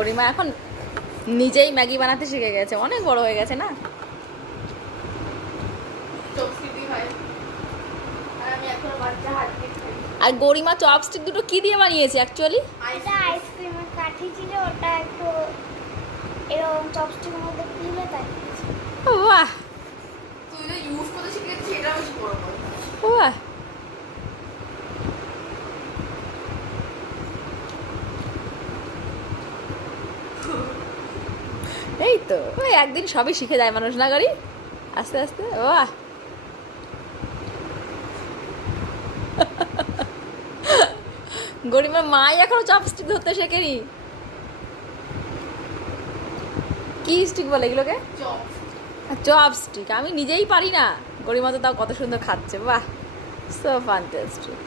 গরিমা এখন নিজেই ম্যাগি বানাতে শিখে গেছে, অনেক বড় হয়ে গেছে না। আর গরিমা চপস্টিক দুটো কি দিয়ে বানিয়েছে অ্যাকচুয়ালি? এটা আইসক্রিমের কাঠি ছিল, ওটা একটু এরকম চপস্টিকের মধ্যে দিলে তাই। বাহ তুই তো ইউজ করতে শিখেছিস, এটা বেশি বড় কথা। বাহ, এই তো ওই একদিন সবই শিখে যায় মানুষ না গাড়ি, আস্তে আস্তে। বাহ, গরিমার মাই এখনো চপস্টিক ধরতে শেখেনি। কি স্টিক বলে এগুলোকে? চপ। চপস্টিক। আমি নিজেই পারি না, গরিমা তো তাও কত সুন্দর খাচ্ছে। বাহ, সো ফ্যান্টাস্টিক।